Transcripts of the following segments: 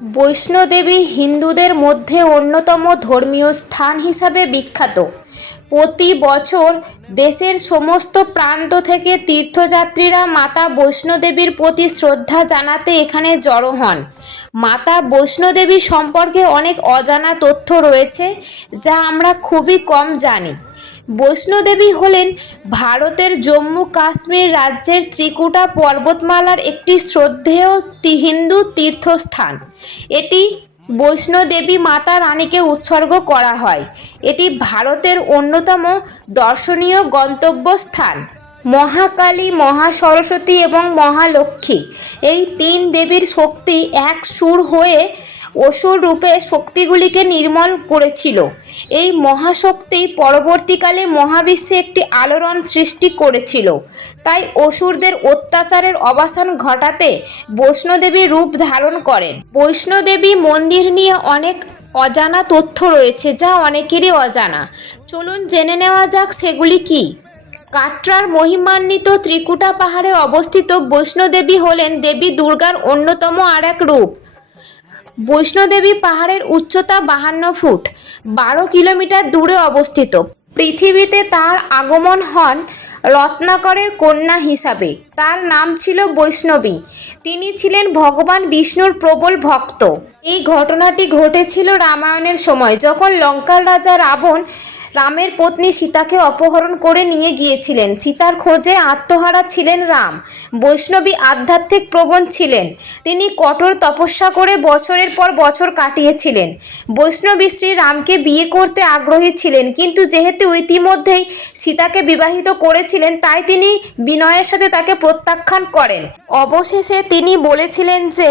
বৈষ্ণোদেবী হিন্দুদের মধ্যে অন্যতম ধর্মীয় স্থান হিসাবে বিখ্যাত। প্রতি বছর দেশের সমস্ত প্রান্ত থেকে তীর্থযাত্রীরা মাতা বৈষ্ণোদেবীর প্রতি শ্রদ্ধা জানাতে এখানে জড়ো হন। মাতা বৈষ্ণোদেবী সম্পর্কে অনেক অজানা তথ্য রয়েছে, যা আমরা খুবই কম জানি। বৈষ্ণোদেবী হলেন ভারতের জম্মু কাশ্মীর রাজ্যের ত্রিকুটা পর্বতমালার একটি শ্রদ্ধেয় হিন্দু তীর্থস্থান। এটি বৈষ্ণোদেবী মাতা রানীকে উৎসর্গ করা হয়। এটি ভারতের অন্যতম দর্শনীয় গন্তব্যস্থান। মহাকালী, মহাসরস্বতী এবং মহালক্ষ্মী এই তিন দেবীর শক্তি এক সুর হয়ে অসুর রূপে শক্তিগুলিকে নির্মল করেছিল। এই মহাশক্তি পরবর্তীকালে মহাবিশ্বে একটি আলোড়ন সৃষ্টি করেছিল। তাই অসুরদের অত্যাচারের অবসান ঘটাতে বৈষ্ণোদেবী রূপ ধারণ করেন। বৈষ্ণোদেবী মন্দির নিয়ে অনেক অজানা তথ্য রয়েছে যা অনেকেরই অজানা। চলুন জেনে নেওয়া যাক সেগুলি কী। কাটরার মহিমান্বিত ত্রিকুটা পাহাড়ে অবস্থিত বৈষ্ণোদেবী হলেন দেবী দুর্গার অন্যতম আর এক রূপ। বৈষ্ণোদেবী পাহাড়ের উচ্চতা বাহান্ন ফুট, বারো কিলোমিটার দূরে অবস্থিত। পৃথিবীতে তার আগমন হন রত্নাকরের কন্যা হিসাবে। তার নাম ছিল বৈষ্ণবী। তিনি ছিলেন ভগবান বিষ্ণুর প্রবল ভক্ত। এই ঘটনাটি ঘটেছিল রামায়ণের সময়, যখন লঙ্কার রাজা রাবণ রামের পত্নী সীতাকে অপহরণ করে নিয়ে গিয়েছিলেন। সীতার খোঁজে আত্মহারা ছিলেন রাম। বৈষ্ণবী আধ্যাত্মিক প্রবণ ছিলেন। তিনি কঠোর তপস্যা করে বছরের পর বছর কাটিয়েছিলেন। বৈষ্ণবী শ্রী রামকে বিয়ে করতে আগ্রহী ছিলেন, কিন্তু যেহেতু ইতিমধ্যেই সীতাকে বিবাহিত করেছিলেন, তাই তিনি বিনয়ের সাথে তাকে প্রত্যাখ্যান করেন। অবশেষে তিনি বলেছিলেন যে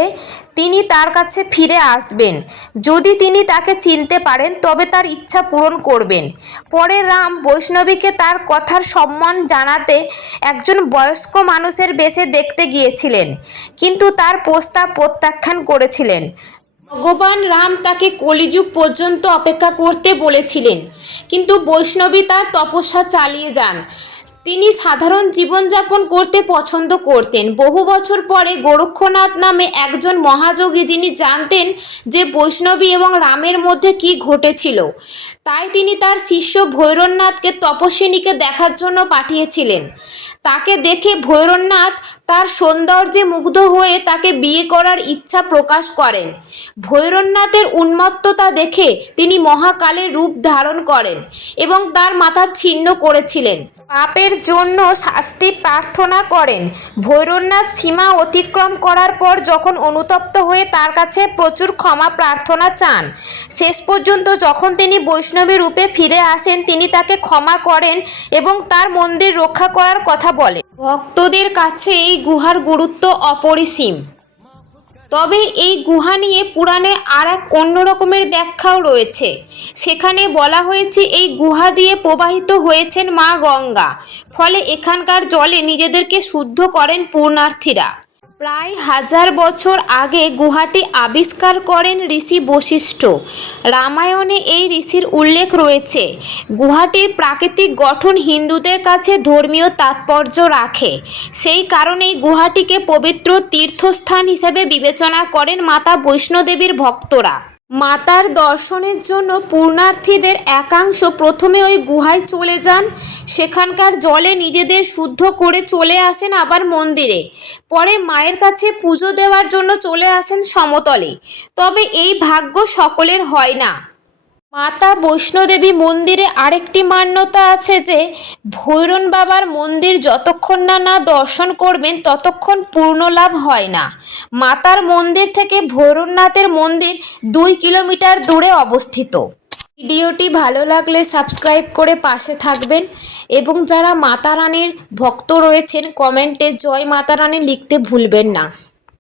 তিনি তার কাছে ফিরে আসবেন। যদি তিনি তাকে চিনতে পারেন, তবে তার ইচ্ছা পূরণ করবেন। পরে রাম বৈষ্ণবীকে তার কথার সম্মান জানাতে একজন বয়স্ক মানুষের বেশে দেখতে গিয়েছিলেন, কিন্তু তার প্রস্তাব প্রত্যাখ্যান করেছিলেন। ভগবান রাম তাকে কলিযুগ পর্যন্ত অপেক্ষা করতে বলেছিলেন, কিন্তু বৈষ্ণবী তার তপস্যা চালিয়ে যান। তিনি সাধারণ জীবনযাপন করতে পছন্দ করতেন। বহু বছর পরে গোরক্ষনাথ নামে একজন মহাযোগী যিনি জানতেন যে বৈষ্ণবী এবং রামের মধ্যে কি ঘটেছিল, তাই তিনি তার শিষ্য ভৈরনাথকে তপস্বিনীকে দেখার জন্য পাঠিয়েছিলেন। তাকে দেখে ভৈরবনাথ তার সৌন্দর্যে মুগ্ধ হয়ে তাকে বিয়ে করার ইচ্ছা প্রকাশ করেন। ভৈরবনাথের উন্মত্ততা দেখে তিনি মহাকালের রূপ ধারণ করেন এবং তার মাথা ছিন্ন করেছিলেন। পাপের জন্য শাস্তি প্রার্থনা করেন। ভৈরবনাথ সীমা অতিক্রম করার পর যখন অনুতপ্ত হয়ে তার কাছে প্রচুর ক্ষমা প্রার্থনা চান, শেষ পর্যন্ত যখন তিনি বৈষ্ণবী রূপে ফিরে আসেন, তিনি তাকে ক্ষমা করেন এবং তার মন্দির রক্ষা করার কথা বলেন। ভক্তদের কাছে এই গুহার গুরুত্ব অপরিসীম। তবে এই গুহা নিয়ে পুরাণে আর এক অন্য রকমের ব্যাখ্যাও রয়েছে। সেখানে বলা হয়েছে, এই গুহা দিয়ে প্রবাহিত হয়েছেন মা গঙ্গা। ফলে এখানকার জলে নিজেদেরকে শুদ্ধ করেন পূর্ণার্থীরা প্রায় হাজার বছর আগে গুহাটি আবিষ্কার করেন ঋষি বশিষ্ঠ। রামায়ণে এই ঋষির উল্লেখ রয়েছে, গুহাটির প্রাকৃতিক গঠন হিন্দুদের কাছে ধর্মীয় তাৎপর্য রাখে। সেই কারণেই গুহাটিকে পবিত্র তীর্থস্থান হিসেবে বিবেচনা করেন মাতা বৈষ্ণোদেবীর ভক্তরা। মাতার দর্শনের জন্য পূর্ণার্থীদের একাংশ প্রথমে ওই গুহায় চলে যান। সেখানকার জলে নিজেদের শুদ্ধ করে চলে আসেন আবার মন্দিরে। পরে মায়ের কাছে পুজো দেওয়ার জন্য চলে আসেন সমতলে। তবে এই ভাগ্য সকলের হয় না। মাতা বৈষ্ণোদেবী মন্দিরে আরেকটি মান্যতা আছে যে ভৈরন বাবার মন্দির যতক্ষণ না না দর্শন করবেন, ততক্ষণ পূর্ণ লাভ হয় না। মাতার মন্দির থেকে ভৈরবনাথের মন্দির দুই কিলোমিটার দূরে অবস্থিত। ভিডিওটি ভালো লাগলে সাবস্ক্রাইব করে পাশে থাকবেন এবং যারা মাতা রানীর ভক্ত রয়েছেন, কমেন্টে জয় মাতা রানী লিখতে ভুলবেন না।